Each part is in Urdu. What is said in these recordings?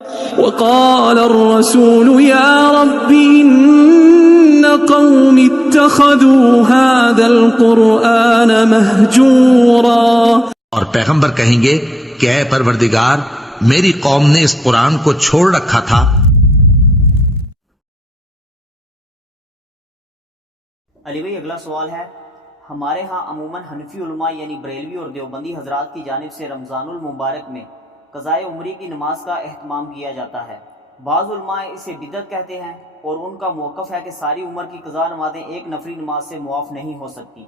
وقال الرسول يا رب إن قوم اتخذوا هذا القرآن مهجورا، اور پیغمبر کہیں گے کہ اے پروردگار میری قوم نے اس قرآن کو چھوڑ رکھا تھا۔ علی بھائی اگلا سوال ہے، ہمارے ہاں عموماً حنفی علماء یعنی بریلوی اور دیوبندی حضرات کی جانب سے رمضان المبارک میں قضائے عمری کی نماز کا اہتمام کیا جاتا ہے۔ بعض علماء اسے بدعت کہتے ہیں اور ان کا موقف ہے کہ ساری عمر کی قضا نمازیں ایک نفری نماز سے معاف نہیں ہو سکتی،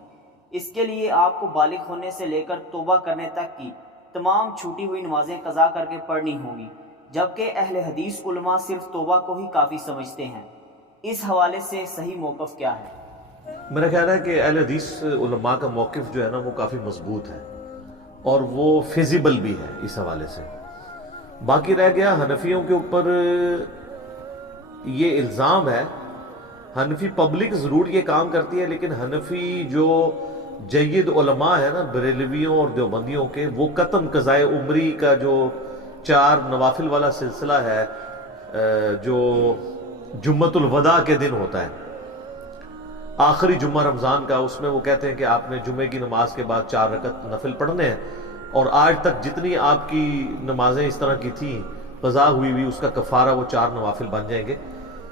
اس کے لیے آپ کو بالغ ہونے سے لے کر توبہ کرنے تک کی تمام چھوٹی ہوئی نمازیں قضا کر کے پڑھنی ہوں گی، جبکہ اہل حدیث علماء صرف توبہ کو ہی کافی سمجھتے ہیں۔ اس حوالے سے صحیح موقف کیا ہے؟ میرا خیال ہے کہ اہل حدیث علماء کا موقف جو ہے نا وہ کافی مضبوط ہے اور وہ فیزیبل بھی ہے اس حوالے سے۔ باقی رہ گیا حنفیوں کے اوپر یہ الزام ہے، حنفی پبلک ضرور یہ کام کرتی ہے لیکن حنفی جو جید علماء ہے نا بریلویوں اور دیوبندیوں کے، وہ قطعاً قضائے عمری کا جو 4 نوافل والا سلسلہ ہے جو جمعۃ الوداع کے دن ہوتا ہے، آخری جمعہ رمضان کا، اس میں وہ کہتے ہیں کہ آپ نے جمعے کی نماز کے بعد 4 رکعت نفل پڑھنے ہیں، اور آج تک جتنی آپ کی نمازیں اس طرح کی تھیں قضا ہوئی اس کا کفارہ وہ 4 نوافل بن جائیں گے۔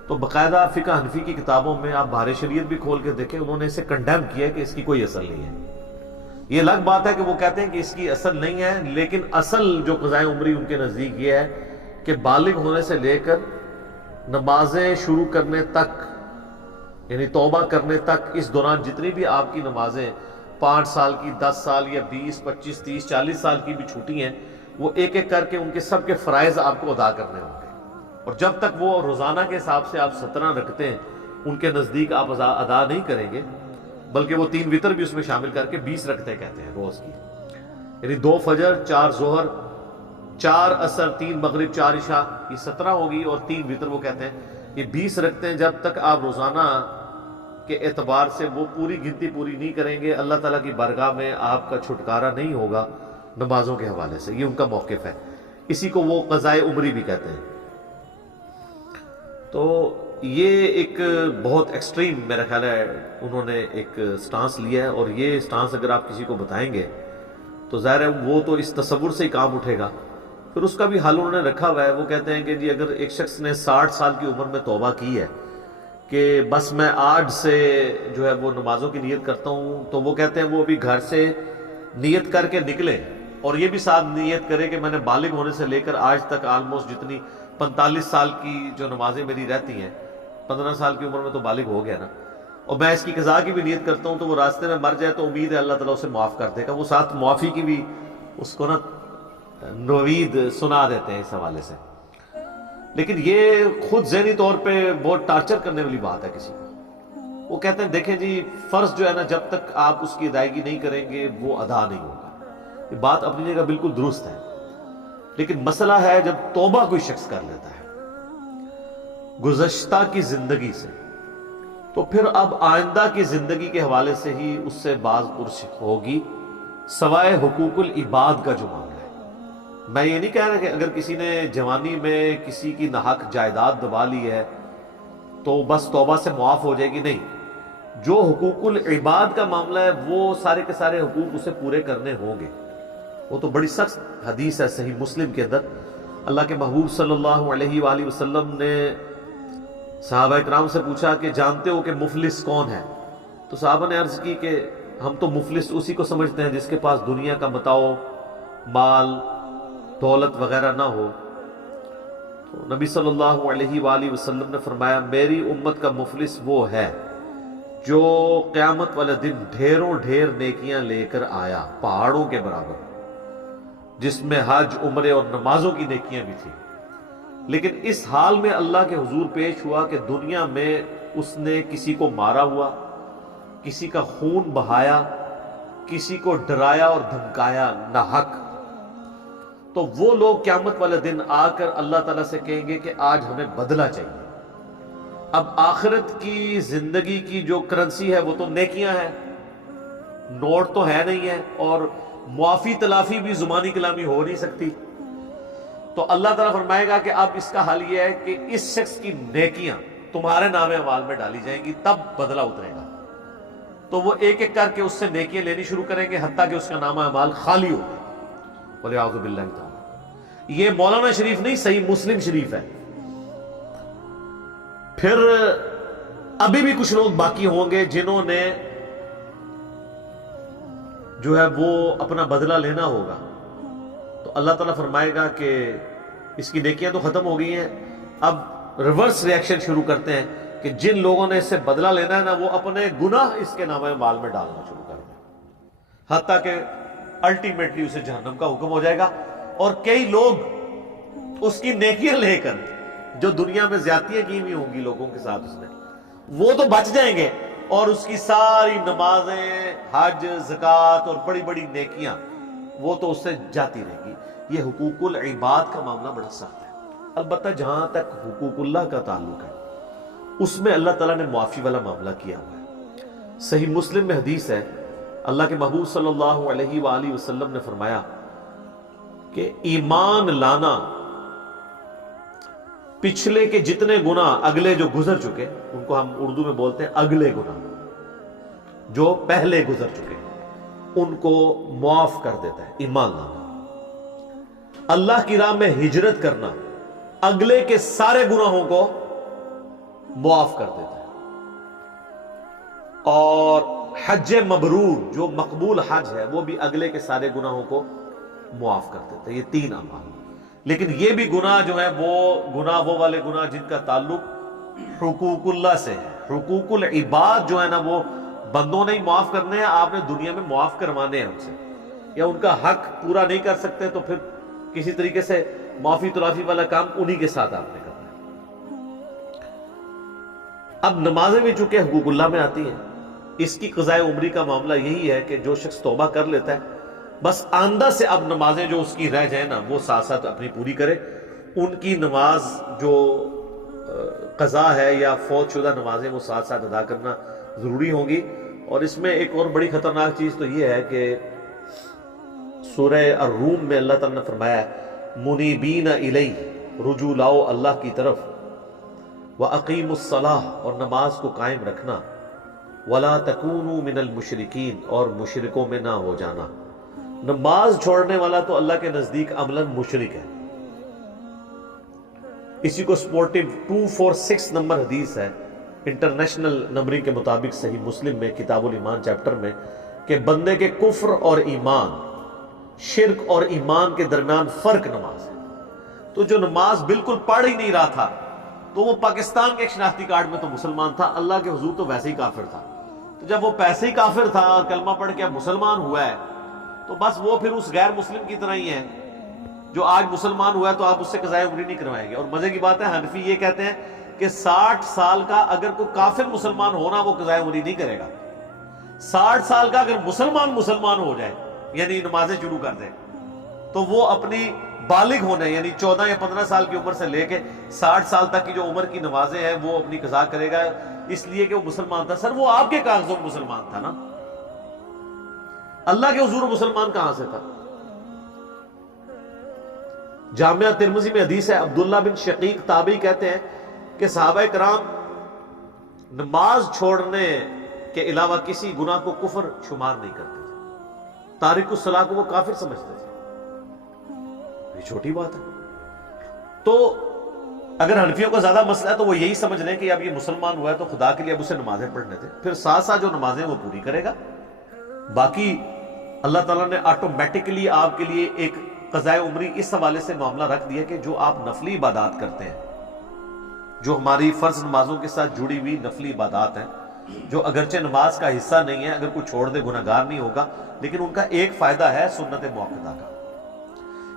تو باقاعدہ فقہ حنفی کی کتابوں میں آپ بہار شریعت بھی کھول کے دیکھیں، انہوں نے اسے کنڈیم کیا ہے کہ اس کی کوئی اصل نہیں ہے۔ یہ الگ بات ہے کہ وہ کہتے ہیں کہ اس کی اصل نہیں ہے، لیکن اصل جو قضائے عمری ان کے نزدیک یہ ہے کہ بالغ ہونے سے لے کر نمازیں شروع کرنے تک، یعنی توبہ کرنے تک، اس دوران جتنی بھی آپ کی نمازیں 5 سال کی، 10 سال یا 20، 25، 30، 40 سال کی بھی چھوٹی ہیں، وہ ایک ایک کر کے ان کے سب کے فرائض آپ کو ادا کرنے ہوں گے، اور جب تک وہ روزانہ کے حساب سے آپ 17 رکھتے ہیں ان کے نزدیک آپ ادا نہیں کریں گے، بلکہ وہ 3 وتر بھی اس میں شامل کر کے 20 رکھتے کہتے ہیں روز کی، یعنی 2 فجر، 4 ظہر، 4 عصر، 3 مغرب، 4 عشاء، یہ 17 ہوگی، اور 3 وتر وہ کہتے ہیں یہ 20 رکھتے ہیں۔ جب تک آپ روزانہ کے اعتبار سے وہ پوری گنتی پوری نہیں کریں گے، اللہ تعالیٰ کی بارگاہ میں آپ کا چھٹکارا نہیں ہوگا نمازوں کے حوالے سے۔ یہ ان کا موقف ہے، اسی کو وہ قضائے عمری بھی کہتے ہیں۔ تو یہ ایک بہت ایکسٹریم میرا خیال ہے انہوں نے ایک سٹانس لیا ہے، اور یہ سٹانس اگر آپ کسی کو بتائیں گے تو ظاہر ہے وہ تو اس تصور سے ہی کام اٹھے گا۔ پھر اس کا بھی حل انہوں نے رکھا ہوا ہے، وہ کہتے ہیں کہ جی اگر ایک شخص نے 60 سال کی عمر میں توبہ کی ہے کہ بس میں آج سے جو ہے وہ نمازوں کی نیت کرتا ہوں، تو وہ کہتے ہیں وہ ابھی گھر سے نیت کر کے نکلے، اور یہ بھی ساتھ نیت کرے کہ میں نے بالغ ہونے سے لے کر آج تک آلموسٹ جتنی 45 سال کی جو نمازیں میری رہتی ہیں، 15 سال کی عمر میں تو بالغ ہو گیا نا، اور میں اس کی قضا کی بھی نیت کرتا ہوں، تو وہ راستے میں مر جائے تو امید ہے اللہ تعالیٰ اسے معاف کر دے گا۔ وہ ساتھ معافی کی بھی اس کو نا نوید سنا دیتے ہیں اس حوالے سے۔ لیکن یہ خود ذہنی طور پہ بہت ٹارچر کرنے والی بات ہے کسی کو۔ وہ کہتے ہیں دیکھیں جی فرض جو ہے نا جب تک آپ اس کی ادائیگی نہیں کریں گے وہ ادا نہیں ہوگا، یہ بات اپنی جگہ بالکل درست ہے، لیکن مسئلہ ہے جب توبہ کوئی شخص کر لیتا ہے گزشتہ کی زندگی سے، تو پھر اب آئندہ کی زندگی کے حوالے سے ہی اس سے باز پرس ہوگی، سوائے حقوق العباد کا جو معاملہ ہے۔ میں یہ نہیں کہہ رہا کہ اگر کسی نے جوانی میں کسی کی ناحق جائیداد دبا لی ہے تو بس توبہ سے معاف ہو جائے گی، نہیں، جو حقوق العباد کا معاملہ ہے وہ سارے کے سارے حقوق اسے پورے کرنے ہوں گے۔ وہ تو بڑی سخت حدیث ہے صحیح مسلم کے اندر، اللہ کے محبوب صلی اللہ علیہ وآلہ وسلم نے صحابہ اکرام سے پوچھا کہ جانتے ہو کہ مفلس کون ہے؟ تو صحابہ نے عرض کی کہ ہم تو مفلس اسی کو سمجھتے ہیں جس کے پاس دنیا کا متاع، مال، دولت وغیرہ نہ ہو۔ تو نبی صلی اللہ علیہ وآلہ وسلم نے فرمایا میری امت کا مفلس وہ ہے جو قیامت والے دن ڈھیروں ڈھیر نیکیاں لے کر آیا، پہاڑوں کے برابر، جس میں حج، عمرے اور نمازوں کی نیکیاں بھی تھیں، لیکن اس حال میں اللہ کے حضور پیش ہوا کہ دنیا میں اس نے کسی کو مارا ہوا، کسی کا خون بہایا، کسی کو ڈرایا اور دھمکایا ناحق، تو وہ لوگ قیامت والے دن آ کر اللہ تعالیٰ سے کہیں گے کہ آج ہمیں بدلہ چاہیے۔ اب آخرت کی زندگی کی جو کرنسی ہے وہ تو نیکیاں ہیں، نوٹ تو ہے نہیں ہے، اور معافی تلافی بھی زبانی کلامی ہو نہیں سکتی، تو اللہ تعالیٰ فرمائے گا کہ اب اس کا حل یہ ہے کہ اس شخص کی نیکیاں تمہارے نام اعمال میں ڈالی جائیں گی، تب بدلہ اترے گا۔ تو وہ ایک ایک کر کے اس سے نیکیاں لینی شروع کریں گے حتیٰ کہ اس کا نام اعمال خالی ہو جائے۔ وَلِعَوْذُ بِاللَّهِ تعالیٰ۔ یہ مولانا شریف نہیں، صحیح مسلم شریف ہے۔ پھر ابھی بھی کچھ لوگ باقی ہوں گے جنہوں نے جو ہے وہ اپنا بدلہ لینا ہوگا، تو اللہ تعالیٰ فرمائے گا کہ اس کی نیکیاں تو ختم ہو گئی ہیں، اب ریورس ریئیکشن شروع کرتے ہیں کہ جن لوگوں نے اس سے بدلہ لینا ہے نا، وہ اپنے گناہ اس کے نامہ اعمال میں ڈالنا شروع کر دیں، حتیٰ کہ الٹیمیٹلی اسے جہنم کا حکم ہو جائے گا۔ اور کئی لوگ اس کی نیکیاں لے کر جو دنیا میں زیادتیاں کی ہوئی ہوں گی لوگوں کے ساتھ اس نے، وہ تو بچ جائیں گے، اور اس کی ساری نمازیں، حج، زکوٰۃ اور بڑی بڑی نیکیاں وہ تو اس سے جاتی رہے گی۔ یہ حقوق العباد کا معاملہ بڑا سخت ہے۔ البتہ جہاں تک حقوق اللہ کا تعلق ہے اس میں اللہ تعالیٰ نے معافی والا معاملہ کیا ہوا ہے۔ صحیح مسلم میں حدیث ہے، اللہ کے محبوب صلی اللہ علیہ وآلہ وسلم نے فرمایا کہ ایمان لانا پچھلے کے جتنے گناہ اگلے جو گزر چکے، ان کو ہم اردو میں بولتے ہیں اگلے گناہ، جو پہلے گزر چکے ان کو معاف کر دیتا ہے۔ ایمان لانا، اللہ کی راہ میں ہجرت کرنا اگلے کے سارے گناہوں کو معاف کر دیتا ہے، اور حج مبرور جو مقبول حج ہے وہ بھی اگلے کے سارے گناہوں کو معاف کر دیتا ہے۔ یہ تین اعمال۔ لیکن یہ بھی گناہ جو ہے وہ والے گناہ جن کا تعلق حقوق اللہ سے ہے۔ حقوق العباد جو ہے نا، وہ بندوں نے ہی معاف کرنے ہیں، آپ نے دنیا میں معاف کروانے ہیں ان سے، یا ان کا حق پورا نہیں کر سکتے تو پھر کسی طریقے سے معافی تلافی والا کام انہی کے ساتھ آپ نے کرنا ہے۔ اب نمازیں بھی چونکہ حقوق اللہ میں آتی ہیں، اس کی قضاء عمری کا معاملہ یہی ہے کہ جو شخص توبہ کر لیتا ہے، بس آندہ سے اب نمازیں جو اس کی رہ جائیں نا، وہ ساتھ ساتھ اپنی پوری کرے۔ ان کی نماز جو قضا ہے یا فوت شدہ نمازیں، وہ ساتھ ساتھ ادا کرنا ضروری ہوں گی۔ اور اس میں ایک اور بڑی خطرناک چیز تو یہ ہے کہ سورہ الروم میں اللہ تعالیٰ نے فرمایا ہے منیبین الیہ، رجوع لاؤ اللہ کی طرف، وَأَقِیمُوا الصَّلَاةَ، اور نماز کو قائم رکھنا، وَلَا تَكُونُوا مِنَ الْمُشْرِكِينَ، اور مشرکوں میں نہ ہو جانا۔ نماز چھوڑنے والا تو اللہ کے نزدیک عملاً مشرک ہے۔ اسی کو سپورٹیو 246 نمبر حدیث ہے انٹرنیشنل نمبرنگ کے مطابق صحیح مسلم میں کتاب الایمان چیپٹر میں، کہ بندے کے کفر اور ایمان، شرک اور ایمان کے درمیان فرق نماز ہے۔ تو جو نماز بالکل پڑھ ہی نہیں رہا تھا تو وہ پاکستان کے ایک شناختی کارڈ میں تو مسلمان تھا، اللہ کے حضور تو ویسے ہی کافر تھا۔ تو جب وہ پیسے ہی کافر تھا، کلمہ پڑھ کے اب مسلمان ہوا ہے، تو بس وہ پھر اس غیر مسلم کی طرح ہی ہے جو آج مسلمان ہوا ہے، تو آپ اس سے قضاء عمری نہیں کروائیں گے۔ اور مزے کی بات ہے، حنفی یہ کہتے ہیں کہ 60 سال کا اگر کوئی کافر مسلمان ہونا، وہ قضاء عمری نہیں کرے گا۔ 60 سال کا اگر مسلمان ہو جائے، یعنی نمازیں شروع کر دے، تو وہ اپنی بالغ ہونے یعنی 14 یا 15 سال کی عمر سے لے کے 60 سال تک کی جو عمر کی نمازیں ہیں وہ اپنی قضا کرے گا، اس لیے کہ وہ مسلمان تھا۔ سر وہ آپ کے کاغذوں میں مسلمان تھا نا، اللہ کے حضور مسلمان کہاں سے تھا؟ جامعہ ترمذی میں حدیث ہے، عبداللہ بن شقیق تابعی کہتے ہیں کہ صحابہ کرام نماز چھوڑنے کے علاوہ کسی گناہ کو کفر شمار نہیں کرتے تھے، تارک الصلاۃ کو وہ کافر سمجھتے تھے۔ یہ چھوٹی بات ہے۔ تو اگر حنفیوں کا زیادہ مسئلہ ہے تو وہ یہی سمجھ لیں کہ اب یہ مسلمان ہوا ہے تو خدا کے لیے اب اسے نمازیں پڑھنے تھے، پھر ساتھ ساتھ جو نمازیں وہ پوری کرے گا۔ باقی اللہ تعالیٰ نے آٹومیٹکلی آپ کے لیے ایک قضاء عمری اس حوالے سے معاملہ رکھ دیا کہ جو آپ نفلی عبادات کرتے ہیں، جو ہماری فرض نمازوں کے ساتھ جڑی ہوئی نفلی عبادات ہیں، جو اگرچہ نماز کا حصہ نہیں ہے، اگر کوئی چھوڑ دے گناہگار نہیں ہوگا، لیکن ان کا ایک فائدہ ہے سنت موقدہ کا،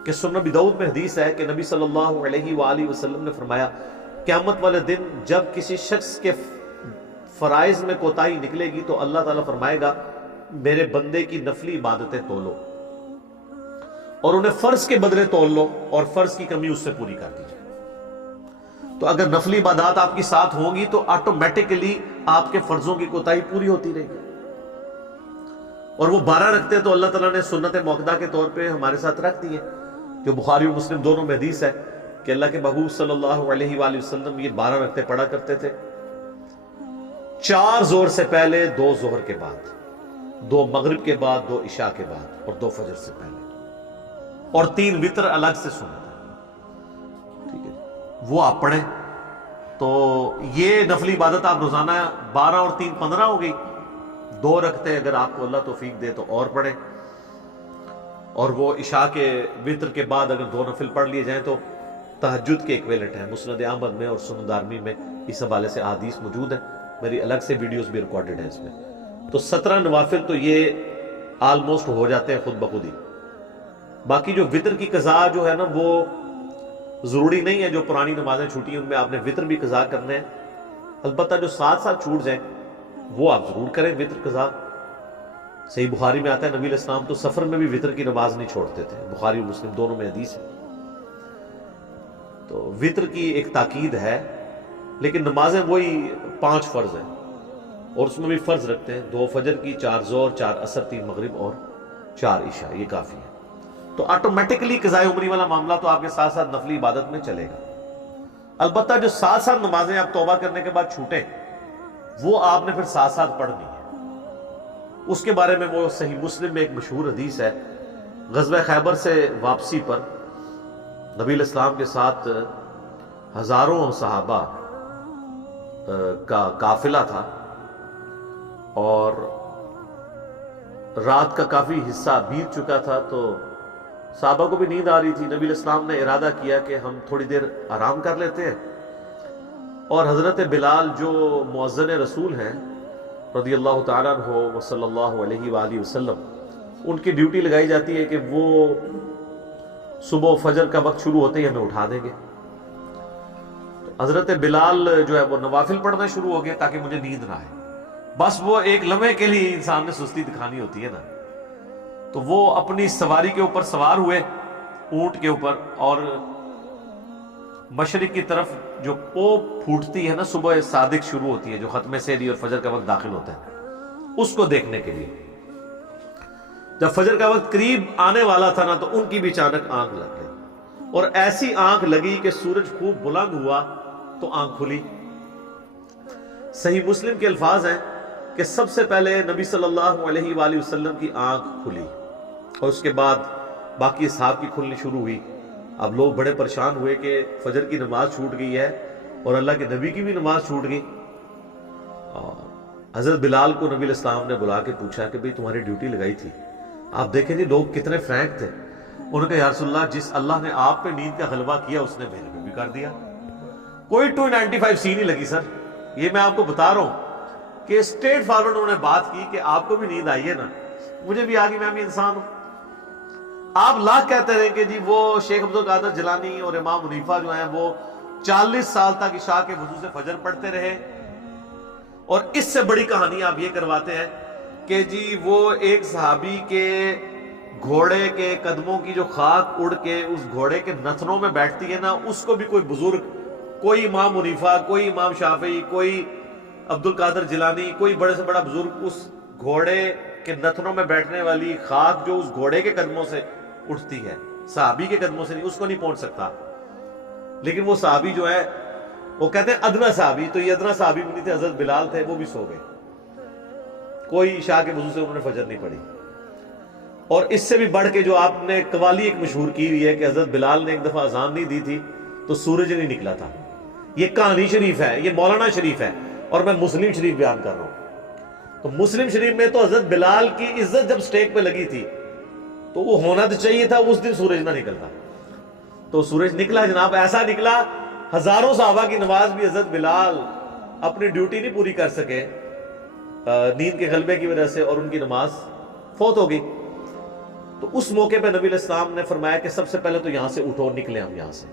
کہ سنن ابی داؤد میں حدیث ہے کہ نبی صلی اللہ علیہ وآلہ وسلم نے فرمایا قیامت والے دن جب کسی شخص کے فرائض میں کوتاہی نکلے گی تو اللہ تعالیٰ فرمائے گا میرے بندے کی نفلی عبادتیں تولو اور انہیں فرض کے بدلے تول لو، اور فرض کی کمی اس سے پوری کر دیجیے۔ تو اگر نفلی عبادات آپ کی ساتھ ہوں گی تو آٹومیٹکلی آپ کے فرضوں کی کوتاہی پوری ہوتی رہے گی، اور وہ 12 رکھتے تو اللہ تعالیٰ نے سنت موقدہ کے طور پہ ہمارے ساتھ رکھ دی ہے، جو بخاری و مسلم دونوں میں حدیث ہے کہ اللہ کے محبوب صلی اللہ علیہ وآلہ وسلم یہ 12 رکعتیں پڑھا کرتے تھے، 4 ظہر سے پہلے، 2 ظہر کے بعد، 2 مغرب کے بعد، 2 عشاء کے بعد، اور 2 فجر سے پہلے، اور 3 وتر الگ سے سنت ہے، ٹھیک ہے، وہ آپ پڑھیں۔ تو یہ نفلی عبادت آپ روزانہ 12 اور 3 15 ہو گئی، 2 رکعتیں اگر آپ کو اللہ توفیق دے تو اور پڑھیں، اور وہ عشاء کے وتر کے بعد اگر 2 نفل پڑھ لیے جائیں تو تہجد کے ایکویلنٹ ہیں۔ مسند احمد میں اور سنن دارمی میں اس حوالے سے احادیث موجود ہیں، میری الگ سے ویڈیوز بھی ریکارڈڈ ہیں اس میں۔ تو 17 نوافل تو یہ آلموسٹ ہو جاتے ہیں خود بخود ہی۔ باقی جو وتر کی قضا جو ہے نا وہ ضروری نہیں ہے، جو پرانی نمازیں چھوٹی ہیں ان میں آپ نے وتر بھی قضا کرنے ہیں، البتہ جو ساتھ ساتھ چھوٹ جائیں وہ آپ ضرور کریں وتر قضا۔ صحیح بخاری میں آتا ہے نبی علیہ السلام تو سفر میں بھی وتر کی نماز نہیں چھوڑتے تھے، بخاری و مسلم دونوں میں حدیث ہے۔ تو وتر کی ایک تاکید ہے، لیکن نمازیں وہی 5 فرض ہیں، اور اس میں بھی فرض رکھتے ہیں 2 فجر کی، 4 ظہر، 4 عصر، 3 مغرب اور 4 عشاء، یہ کافی ہے۔ تو آٹومیٹکلی قضاء عمری والا معاملہ تو آپ کے ساتھ ساتھ نفلی عبادت میں چلے گا۔ البتہ جو ساتھ ساتھ نمازیں آپ توبہ کرنے کے بعد چھوٹیں وہ آپ نے پھر ساتھ ساتھ پڑھنی ہے۔ اس کے بارے میں وہ صحیح مسلم میں ایک مشہور حدیث ہے، غزوہ خیبر سے واپسی پر نبی علیہ السلام کے ساتھ ہزاروں صحابہ کا قافلہ تھا، اور رات کا کافی حصہ بیت چکا تھا، تو صحابہ کو بھی نیند آ رہی تھی۔ نبی علیہ السلام نے ارادہ کیا کہ ہم تھوڑی دیر آرام کر لیتے ہیں، اور حضرت بلال جو مؤذن رسول ہیں رضی اللہ تعالیٰ عنہ و صلی اللہ علیہ وآلہ وسلم، ان کی ڈیوٹی لگائی جاتی ہے کہ وہ صبح و فجر کا وقت شروع ہوتے ہی ہمیں اٹھا دیں گے۔ تو حضرت بلال جو ہے وہ نوافل پڑھنا شروع ہو گئے تاکہ مجھے نیند نہ آئے۔ بس وہ ایک لمحے کے لیے انسان نے سستی دکھانی ہوتی ہے نا، تو وہ اپنی سواری کے اوپر سوار ہوئے، اونٹ کے اوپر، اور مشرق کی طرف جو پو پھوٹتی ہے نا، صبح صادق شروع ہوتی ہے جو ختم سحری اور فجر کا وقت داخل ہوتا ہے، اس کو دیکھنے کے لیے۔ جب فجر کا وقت قریب آنے والا تھا نا تو ان کی بھی اچانک آنکھ لگ گئی، اور ایسی آنکھ لگی کہ سورج خوب بلند ہوا تو آنکھ کھلی۔ صحیح مسلم کے الفاظ ہیں کہ سب سے پہلے نبی صلی اللہ علیہ وآلہ وسلم کی آنکھ کھلی، اور اس کے بعد باقی اصحاب کی کھلنی شروع ہوئی۔ اب لوگ بڑے پریشان ہوئے کہ فجر کی نماز چھوٹ گئی ہے اور اللہ کے نبی کی بھی نماز چھوٹ گئی۔ حضرت بلال کو نبی علیہ السلام نے بلا کے پوچھا کہ بھئی تمہاری ڈیوٹی لگائی تھی، آپ دیکھیں جی لوگ کتنے فرینک تھے۔ انہوں نے کہا یا رسول اللہ، جس اللہ نے آپ پہ نیند کا غلبہ کیا اس نے میرے پہ بھی کر دیا۔ کوئی 295 سی نہیں لگی سر، یہ میں آپ کو بتا رہا ہوں کہ اسٹریٹ فارورڈ انہوں نے بات کی کہ آپ کو بھی نیند آئی ہے نا، مجھے بھی آگی، میں بھی انسان ہوں۔ آپ لاکھ کہتے رہے کہ جی وہ شیخ عبد القادر جیلانی اور امام حنیفہ جو ہیں وہ 40 سال تک عشاء کے وضو سے فجر پڑھتے رہے، اور اس سے بڑی کہانی آپ یہ کرواتے ہیں کہ جی وہ ایک صحابی کے گھوڑے کے قدموں کی جو خاک اڑ کے اس گھوڑے کے نتنوں میں بیٹھتی ہے نا، اس کو بھی کوئی بزرگ، کوئی امام حنیفہ، کوئی امام شافعی، کوئی عبد القادر جیلانی، کوئی بڑے سے بڑا بزرگ اس گھوڑے کے نتنوں میں بیٹھنے والی خاک جو اس گھوڑے کے قدموں سے اٹھتی ہے، صحابی کے قدموں سے نہیں، اس کو نہیں پہنچ سکتا۔ لیکن وہ صحابی جو ہے وہ کہتے ہیں ادنا صحابی، تو یہ ادنا صحابی بھی نہیں تھے، حضرت بلال تھے، وہ بھی سو گئے، کوئی عشاء کے وضو سے انہوں نے فجر نہیں پڑھی۔ اور اس سے بھی بڑھ کے جو آپ نے قوالی ایک مشہور کی ہوئی ہے کہ حضرت بلال نے ایک دفعہ اذان نہیں دی تھی تو سورج نہیں نکلا تھا، یہ کہانی شریف ہے، یہ مولانا شریف ہے، اور میں مسلم شریف بیان کر رہا ہوں۔ تو مسلم شریف میں تو حضرت بلال کی عزت جب سٹیک پہ لگی تھی تو وہ ہونا تو چاہیے تھا اس دن سورج نہ نکلتا، تو سورج نکلا جناب، ایسا نکلا ہزاروں صحابہ کی نماز بھی حضرت بلال اپنی ڈیوٹی نہیں پوری کر سکے نیند کے غلبے کی وجہ سے، اور ان کی نماز فوت ہو گئی۔ تو اس موقع پہ نبی علیہ السلام نے فرمایا کہ سب سے پہلے تو یہاں سے اٹھو، نکلیں ہم یہاں سے۔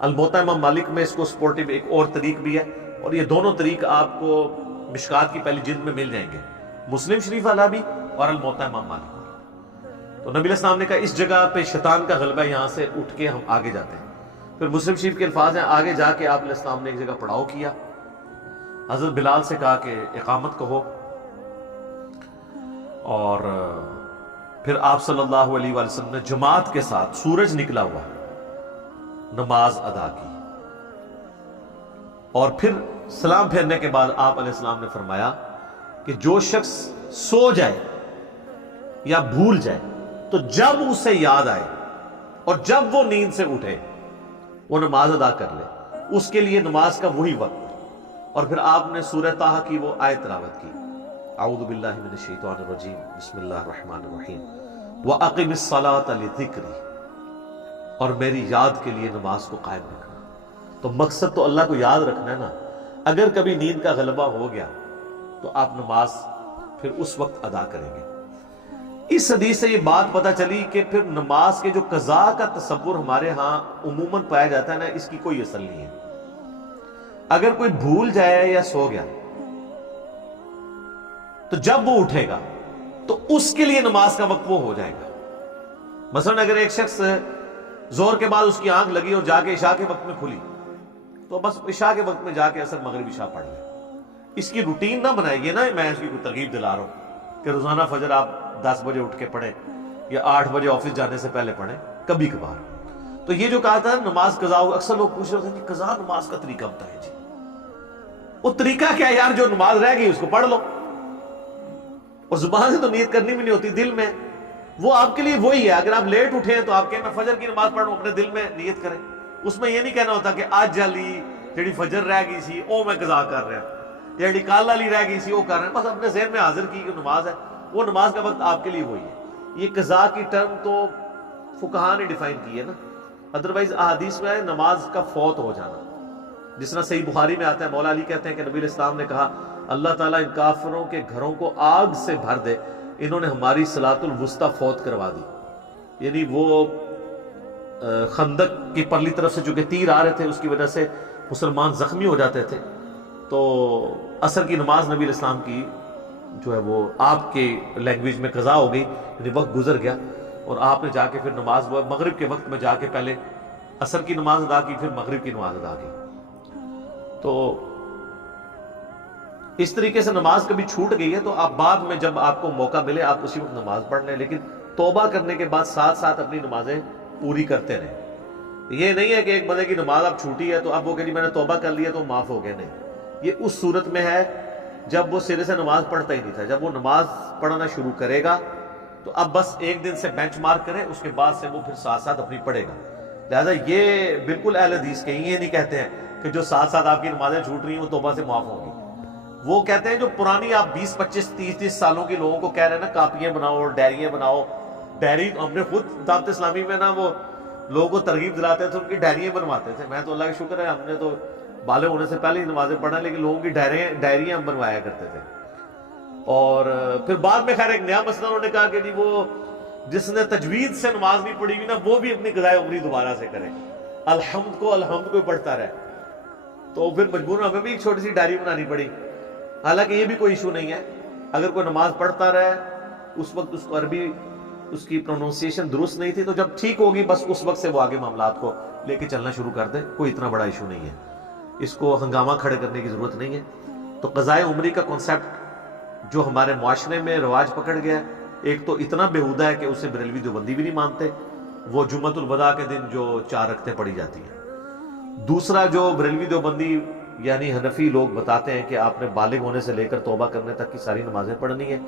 الموطا امام مالک میں اس کو سپورٹیو ایک اور طریق بھی ہے، اور یہ دونوں طریق آپ کو مشکات کی پہلی جلد میں مل جائیں گے، مسلم شریف والا بھی اور الموطا امام مالک والا۔ تو نبی علیہ السلام نے کہا اس جگہ پہ شیطان کا غلبہ، یہاں سے اٹھ کے ہم آگے جاتے ہیں۔ پھر مسلم شریف کے الفاظ ہیں، آگے جا کے آپ علیہ السلام نے ایک جگہ پڑاؤ کیا، حضرت بلال سے کہا کہ اقامت کہو، اور پھر آپ صلی اللہ علیہ وآلہ وسلم نے جماعت کے ساتھ سورج نکلا ہوا نماز ادا کی، اور پھر سلام پھیرنے کے بعد آپ علیہ السلام نے فرمایا کہ جو شخص سو جائے یا بھول جائے تو جب اسے یاد آئے اور جب وہ نیند سے اٹھے وہ نماز ادا کر لے، اس کے لیے نماز کا وہی وقت۔ اور پھر آپ نے سورہ طٰہٰ کی وہ آیت تلاوت کی، اعوذ باللہ من الشیطان الرجیم بسم اللہ الرحمن الرحیم وَأَقِمِ الصَّلَاةَ لِذِكْرِي، اور میری یاد کے لیے نماز کو قائم رکھنا۔ تو مقصد تو اللہ کو یاد رکھنا ہے نا۔ اگر کبھی نیند کا غلبہ ہو گیا تو آپ نماز پھر اس وقت ادا کریں گے۔ اس حدیث سے یہ بات پتہ چلی کہ پھر نماز کے جو قضاء کا تصور ہمارے ہاں عموماً پایا جاتا ہے نا، اس کی کوئی اصل نہیں ہے۔ اگر کوئی بھول جائے یا سو گیا تو جب وہ اٹھے گا تو اس کے لیے نماز کا وقت وہ ہو جائے گا۔ مثلا اگر ایک شخص زور کے بعد اس کی آنکھ لگی اور جا کے عشاء کے وقت میں کھلی تو بس عشاء کے وقت میں جا کے عصر مغرب عشاء پڑھ لے۔ اس کی روٹین نہ بنائیے نا، میں اس کی کوئی ترغیب دلا رہا ہوں کہ روزانہ فجر آپ 10 بجے اٹھ کے پڑھیں یا 8 بجے آفس جانے سے پہلے پڑھیں، کبھی کبھار۔ تو یہ جو کہا تھا نماز قضا، اکثر لوگ پوچھ رہے ہوتے ہیں کہ قضا نماز کا طریقہ بتائیں جی۔ وہ طریقہ کیا یار، جو نماز رہ گئی اس کو پڑھ لو، اور زبان سے تو نیت کرنی بھی نہیں ہوتی، دل میں وہ آپ کے لیے وہی ہے۔ اگر آپ لیٹ اٹھے ہیں تو آپ کہیں میں فجر کی نماز پڑھوں، اپنے دل میں نیت کریں۔ اس میں یہ نہیں کہنا ہوتا کہ آج جالی جڑی فجر رہ گئی سی او میں قضا کر رہا ہوں، یا جڑی کال والی رہ گئی سی وہ کر رہے ہیں۔ بس اپنے ذہن میں حاضر کی کہ نماز ہے، وہ نماز کا وقت آپ کے لیے وہی ہے۔ یہ قضا کی ٹرم تو فقہاء نے ڈیفائن کی ہے نا، ادروائز احادیث میں ہے نماز کا فوت ہو جانا۔ جس طرح صحیح بخاری میں آتا ہے، مولا علی کہتے ہیں کہ نبی علیہ السلام نے کہا اللہ تعالیٰ ان کافروں کے گھروں کو آگ سے بھر دے، انہوں نے ہماری صلاۃ الوسطیٰ فوت کروا دی۔ یعنی وہ خندق کی پرلی طرف سے چونکہ تیر آ رہے تھے، اس کی وجہ سے مسلمان زخمی ہو جاتے تھے، تو عصر کی نماز نبی علیہ السلام کی جو ہے وہ آپ کے لینگویج میں قضا ہو گئی، یعنی وقت گزر گیا، اور آپ نے جا کے پھر نماز مغرب کے وقت میں جا کے پہلے عصر کی نماز ادا کی، پھر مغرب کی نماز ادا کی۔ تو اس طریقے سے نماز کبھی چھوٹ گئی ہے تو آپ بعد میں جب آپ کو موقع ملے آپ اسی وقت نماز پڑھ لیں، لیکن توبہ کرنے کے بعد ساتھ ساتھ اپنی نمازیں پوری کرتے رہیں۔ یہ نہیں ہے کہ ایک بندے کی نماز اب چھوٹی ہے تو اب وہ کہ میں نے توبہ کر لیا تو معاف ہو گئے، نہیں۔ یہ اس صورت میں ہے جب وہ سرے سے نماز پڑھتا ہی نہیں تھا۔ جب وہ نماز پڑھنا شروع کرے گا تو اب بس ایک دن سے بینچ مارک کرے، اس کے بعد سے وہ پھر ساتھ ساتھ اپنی پڑھے گا۔ لہٰذا یہ بالکل اہل حدیث کہیں یہ نہیں کہتے ہیں کہ جو ساتھ ساتھ آپ کی نمازیں چھوٹ رہی ہیں وہ توبہ سے معاف ہوں گی۔ وہ کہتے ہیں جو پرانی آپ 20 25 30 سالوں کے لوگوں کو کہہ رہے ہیں نا کاپیاں بناؤ ڈائریاں بناؤ، ڈائری ہم نے خود دعوت اسلامی میں نا وہ لوگوں کو ترغیب دلاتے تھے، ان کی ڈائریاں بنواتے تھے۔ میں تو اللہ کا شکر ہے ہم نے تو بالغ ہونے سے پہلے ہی نمازیں پڑھنا، لیکن لوگوں کی ڈائریاں ہم بنوایا کرتے تھے۔ اور پھر بعد میں خیر ایک نیا مسئلہ انہوں نے کہا کہ جی وہ جس نے تجوید سے نماز نہیں پڑھی ہوئی نا وہ بھی اپنی قضائے عمری دوبارہ سے کرے، الحمد کو پڑھتا رہے۔ تو پھر مجبوراً ہمیں بھی ایک چھوٹی سی ڈائری بنانی پڑی۔ حالانکہ یہ بھی کوئی ایشو نہیں ہے، اگر کوئی نماز پڑھتا رہے اس وقت اس کو عربی اس کی پروننسیشن درست نہیں تھی تو جب ٹھیک ہوگی بس اس وقت سے وہ آگے معاملات کو لے کے چلنا شروع کر دے، کوئی اتنا بڑا ایشو نہیں ہے، اس کو ہنگامہ کھڑے کرنے کی ضرورت نہیں ہے۔ تو قضائے عمری کا کنسیپٹ جو ہمارے معاشرے میں رواج پکڑ گیا ہے، ایک تو اتنا بیہودہ ہے کہ اسے بریلوی دیوبندی بھی نہیں مانتے، وہ جمعۃ الوداع کے دن جو 4 رکعتیں پڑھی جاتی ہیں۔ دوسرا جو بریلوی دیوبندی یعنی حنفی لوگ بتاتے ہیں کہ آپ نے بالغ ہونے سے لے کر توبہ کرنے تک کی ساری نمازیں پڑھنی ہے،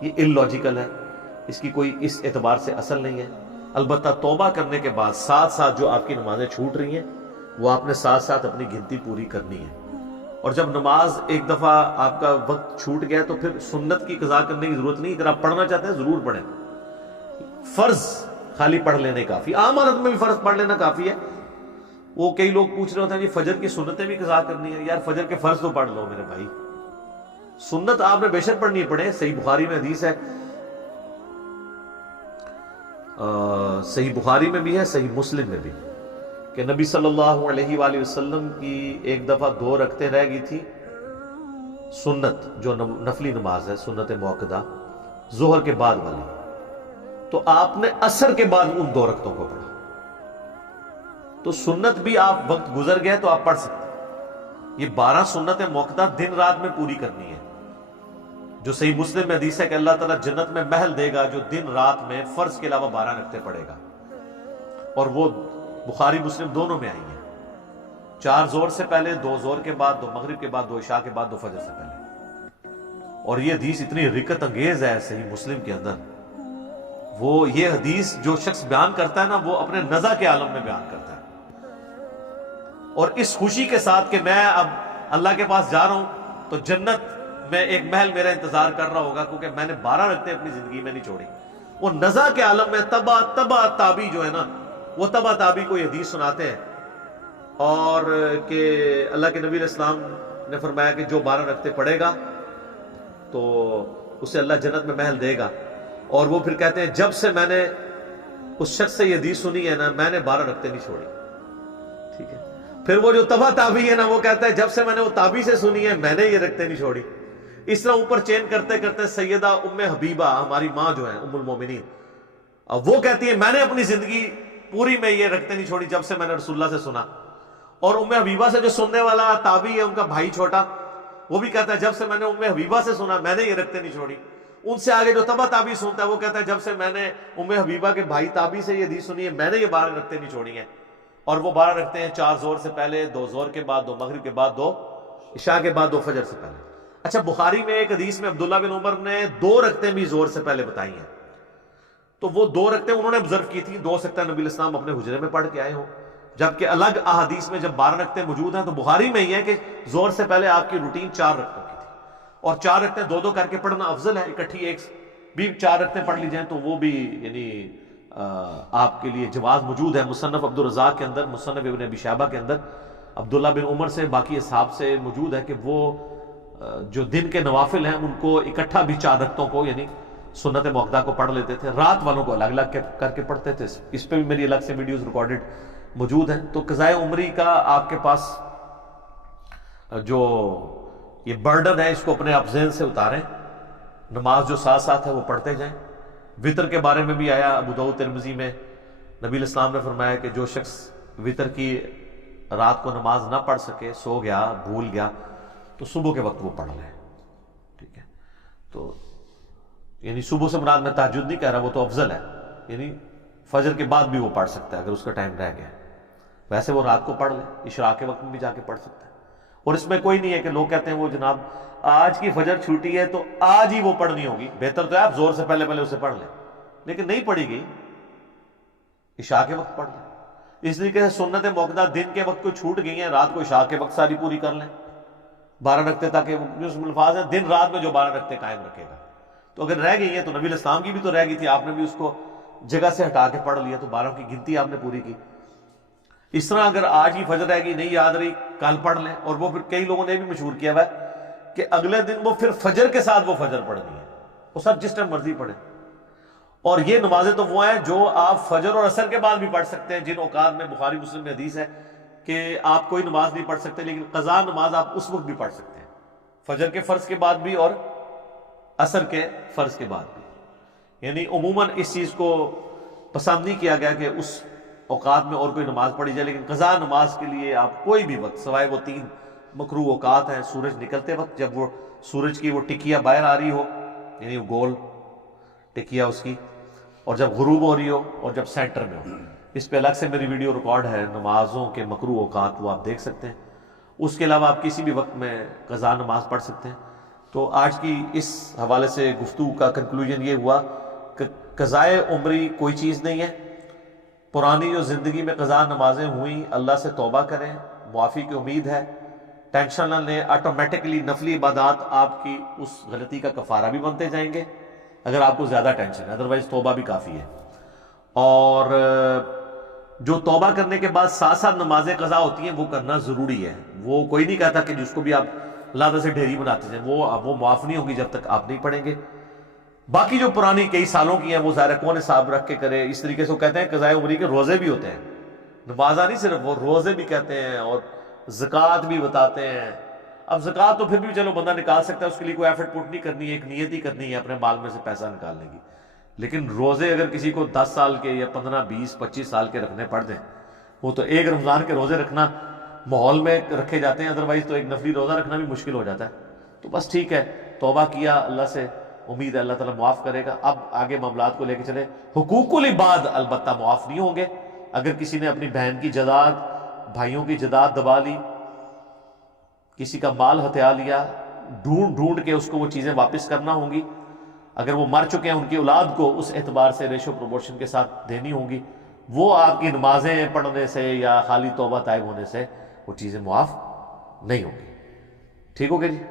یہ ان لاجیکل ہے، اس کی کوئی اس اعتبار سے اصل نہیں ہے۔ البتہ توبہ کرنے کے بعد ساتھ ساتھ جو آپ کی نمازیں چھوٹ رہی ہیں وہ آپ نے ساتھ ساتھ اپنی گنتی پوری کرنی ہے۔ اور جب نماز ایک دفعہ آپ کا وقت چھوٹ گیا تو پھر سنت کی قضا کرنے کی ضرورت نہیں، اگر آپ پڑھنا چاہتے ہیں ضرور پڑھیں۔ فرض خالی پڑھ لینے کافی، عام حالت میں بھی فرض پڑھ لینا کافی ہے۔ وہ کئی لوگ پوچھ رہے ہوتے ہیں جی فجر کی سنتیں بھی قضا کرنی ہے، یار فجر کے فرض تو پڑھ لو میرے بھائی، سنت آپ نے بے شک پڑھنی پڑے۔ صحیح بخاری میں حدیث ہے، صحیح بخاری میں بھی ہے، صحیح مسلم میں بھی، کہ نبی صلی اللہ علیہ وآلہ وسلم کی ایک دفعہ 2 رکعتیں رہ گئی تھی سنت جو نفلی نماز ہے، سنت موقدہ ظہر کے بعد والی، تو آپ نے عصر کے بعد ان 2 رکعتوں کو پڑھا۔ تو سنت بھی آپ وقت گزر گئے تو آپ پڑھ سکتے ہیں۔ یہ 12 سنت موقدہ دن رات میں پوری کرنی ہے۔ جو صحیح مسلم میں حدیث ہے کہ اللہ تعالیٰ جنت میں محل دے گا جو دن رات میں فرض کے علاوہ 12 رکعتیں پڑھے گا، اور وہ بخاری مسلم دونوں میں آئی ہیں، 4 زور سے پہلے، 2 زور کے بعد، 2 مغرب کے بعد، 2 عشاء کے بعد، 2 فجر سے پہلے۔ اور یہ حدیث اتنی رکت انگیز ہے صحیح مسلم کے اندر، وہ یہ حدیث جو شخص بیان کرتا ہے نا وہ اپنے نزع کے عالم میں بیان کرتا ہے، اور اس خوشی کے ساتھ کہ میں اب اللہ کے پاس جا رہا ہوں تو جنت میں ایک محل میرا انتظار کر رہا ہوگا، کیونکہ میں نے 12 رکعتیں اپنی زندگی میں نہیں چھوڑی۔ وہ نزع کے عالم میں تبا تابی جو ہے نا، وہ تبا تابی کو یہ حدیث سناتے ہیں، اور کہ اللہ کے نبی علیہ السلام نے فرمایا کہ جو 12 رکعتیں پڑھے گا تو اسے اللہ جنت میں محل دے گا، اور وہ پھر کہتے ہیں جب سے میں نے اس شخص سے یہ حدیث سنی ہے نا میں نے 12 رکعتیں نہیں چھوڑی، ٹھیک ہے۔ پھر وہ جو تبا تابی ہے نا وہ کہتا ہے جب سے میں نے وہ تابی سے سنی ہے میں نے یہ رکعتیں نہیں چھوڑی۔ اس طرح اوپر چین کرتے کرتے سیدہ ام حبیبہ ہماری ماں جو ہیں ام المومنین، اب وہ کہتی ہے میں نے اپنی زندگی پوری میں یہ رکعتیں نہیں چھوڑی جب سے میں نے رسول اللہ سے سنا، اور ام حبیبہ سے جو سننے والا تابعی ہے ان کا بھائی چھوٹا، وہ بھی کہتا ہے جب سے میں نے ام حبیبہ سے سنا میں نے یہ رکعتیں نہیں چھوڑی۔ ان سے آگے جو تبا تابعی سنتا ہے وہ کہتا ہے جب سے میں نے ام حبیبہ کے بھائی تابعی سے یہ حدیث سنی ہے میں نے یہ 12 رکعتیں نہیں چھوڑی ہیں، اور وہ 12 رکعتیں ہیں 4 زور سے پہلے، 2 زور کے بعد، 2 مغرب کے بعد، 2 عشاء کے بعد، 2 فجر سے پہلے۔ اچھا، بخاری میں ایک حدیث میں عبداللہ بن عمر نے 2 رکعتیں بھی زور سے پہلے بتائی ہیں، تو وہ 2 رکعتیں انہوں نے آبزرو کی تھی، 2 ہو سکتا ہے نبی علیہ السلام اپنے حجرے میں پڑھ کے آئے ہوں، جبکہ الگ احادیث میں جب 12 رکعتیں موجود ہیں تو بخاری میں ہی ہے کہ زور سے پہلے آپ کی روٹین 4 رکعتوں کی تھی، اور 4 رکعتیں 2 کر کے پڑھنا افضل ہے، اکٹھی ایک بھی 4 رکعتیں پڑھ لی جائیں تو وہ بھی یعنی آپ کے لیے جواز موجود ہے۔ مصنف عبد الرزاق کے اندر، مصنف ابن ابی شیبہ کے اندر عبداللہ بن عمر سے باقی اصحاب سے موجود ہے کہ وہ جو دن کے نوافل ہیں ان کو اکٹھا بھی 4 رکعتوں کو یعنی سنت موقدہ کو پڑھ لیتے تھے، رات والوں کو الگ الگ کر کے پڑھتے تھے۔ اس پہ بھی میری الگ سے ویڈیوز ریکارڈڈ موجود ہیں۔ تو قضاء عمری کا آپ کے پاس جو یہ برڈن ہے اس کو اپنے آپ ذہن سے اتاریں، نماز جو ساتھ ساتھ ہے وہ پڑھتے جائیں۔ وطر کے بارے میں بھی آیا ابو داؤد ترمذی میں، نبی علیہ السلام نے فرمایا کہ جو شخص وطر کی رات کو نماز نہ پڑھ سکے، سو گیا، بھول گیا، تو صبح کے وقت وہ پڑھ لے، ٹھیک ہے۔ تو یعنی صبح سے مراد میں تہجد نہیں کہہ رہا، وہ تو افضل ہے، یعنی فجر کے بعد بھی وہ پڑھ سکتا ہے اگر اس کا ٹائم رہ گیا، ویسے وہ رات کو پڑھ لے، اشراق کے وقت میں بھی جا کے پڑھ سکتا ہے۔ اور اس میں کوئی نہیں ہے کہ لوگ کہتے ہیں وہ جناب آج کی فجر چھوٹی ہے تو آج ہی وہ پڑھنی ہوگی، بہتر تو ہے آپ زور سے پہلے اسے پڑھ لیں، لیکن نہیں پڑھی گئی عشاء کے وقت پڑھ لیں۔ اس لیے کہ سنت موقدہ دن کے وقت کو چھوٹ گئی ہیں، رات کو عشاء کے وقت ساری پوری کر لیں 12 رکعتیں، تاکہ اس میں الفاظ ہیں دن رات میں جو 12 رکعتیں قائم رکھے گا۔ تو اگر رہ گئی ہیں تو نبی علیہ السلام کی بھی تو رہ گئی تھی، آپ نے بھی اس کو جگہ سے ہٹا کے پڑھ لیا تو 12 کی گنتی آپ نے پوری کی۔ اس طرح اگر آج کی فجر رہ گئی نہیں یاد رہی کل پڑھ لیں، اور وہ پھر کئی لوگوں نے بھی مشہور کیا ہوا ہے کہ اگلے دن وہ پھر فجر کے ساتھ وہ فجر پڑھنی ہے، وہ سب جس ٹائم مرضی پڑھیں۔ اور یہ نمازیں تو وہ ہیں جو آپ فجر اور عصر کے بعد بھی پڑھ سکتے ہیں، جن اوقات میں بخاری مسلم میں حدیث ہے کہ آپ کوئی نماز نہیں پڑھ سکتے لیکن قضا نماز آپ اس وقت بھی پڑھ سکتے ہیں، فجر کے فرض کے بعد بھی اور عصر کے فرض کے بعد بھی۔ یعنی عموماً اس چیز کو پسند نہیں کیا گیا کہ اس اوقات میں اور کوئی نماز پڑھی جائے، لیکن قضا نماز کے لیے آپ کوئی بھی وقت سوائے وہ 3 مکروہ اوقات ہیں، سورج نکلتے وقت جب وہ سورج کی وہ ٹکیا باہر آ رہی ہو، یعنی وہ گول ٹکیا اس کی، اور جب غروب ہو رہی ہو، اور جب سینٹر میں ہو۔ اس پہ الگ سے میری ویڈیو ریکارڈ ہے نمازوں کے مکروہ اوقات، وہ آپ دیکھ سکتے ہیں۔ اس کے علاوہ آپ کسی بھی وقت میں قضا نماز پڑھ سکتے ہیں۔ تو آج کی اس حوالے سے گفتگو کا کنکلوژن یہ ہوا کہ قضاء عمری کوئی چیز نہیں ہے۔ پرانی جو زندگی میں قضا نمازیں ہوئیں اللہ سے توبہ کریں، معافی کی امید ہے، ٹینشن نہ لیں، آٹومیٹکلی نفلی عبادات آپ کی اس غلطی کا کفارہ بھی بنتے جائیں گے اگر آپ کو زیادہ ٹینشن ہے، ادروائز توبہ بھی کافی ہے۔ اور جو توبہ کرنے کے بعد ساتھ ساتھ نمازیں قضا ہوتی ہیں وہ کرنا ضروری ہے۔ وہ کوئی نہیں کہتا کہ جس کو بھی آپ اللہ تعالیٰ سے ڈھیری بناتے ہیں وہ معاف نہیں ہوگی جب تک آپ نہیں پڑھیں گے۔ باقی جو پرانی کئی سالوں کی ہیں وہ ظاہر کون حساب رکھ کے کرے، اس طریقے سے وہ کہتے ہیں قضاء عمری کے روزے بھی ہوتے ہیں، نمازہ نہیں صرف، وہ روزے بھی کہتے ہیں اور زکوٰۃ بھی بتاتے ہیں۔ اب زکوٰۃ تو پھر بھی چلو بندہ نکال سکتا ہے، اس کے لیے کوئی ایفرٹ پٹ نہیں کرنی ہے، ایک نیت ہی کرنی ہے اپنے مال میں سے پیسہ نکالنے کی۔ لیکن روزے اگر کسی کو 10 سال کے یا 15 20 25 سال کے رکھنے پڑ دیں، وہ تو ایک رمضان کے روزے رکھنا ماحول میں رکھے جاتے ہیں، ادروائز تو ایک نفلی روزہ رکھنا بھی مشکل ہو جاتا ہے۔ تو بس ٹھیک ہے، توبہ کیا اللہ سے، امید ہے اللہ تعالیٰ معاف کرے گا. اب آگے معاملات کو لے کے چلے. حقوق العباد البتہ معاف نہیں ہوں گے. اگر کسی نے اپنی بہن کی جائیداد، بھائیوں کی جائیداد دبا لی، کسی کا مال ہتھیا لیا، ڈھونڈ کے اس کو وہ چیزیں واپس کرنا ہوں گی. اگر وہ مر چکے ہیں ان کی اولاد کو اس اعتبار سے ریشو پروپورشن کے ساتھ دینی ہوں گی. وہ آپ کی نمازیں پڑھنے سے یا خالی توبہ طائب ہونے سے وہ چیزیں معاف نہیں ہوں گی. ٹھیک ہو گیا جی؟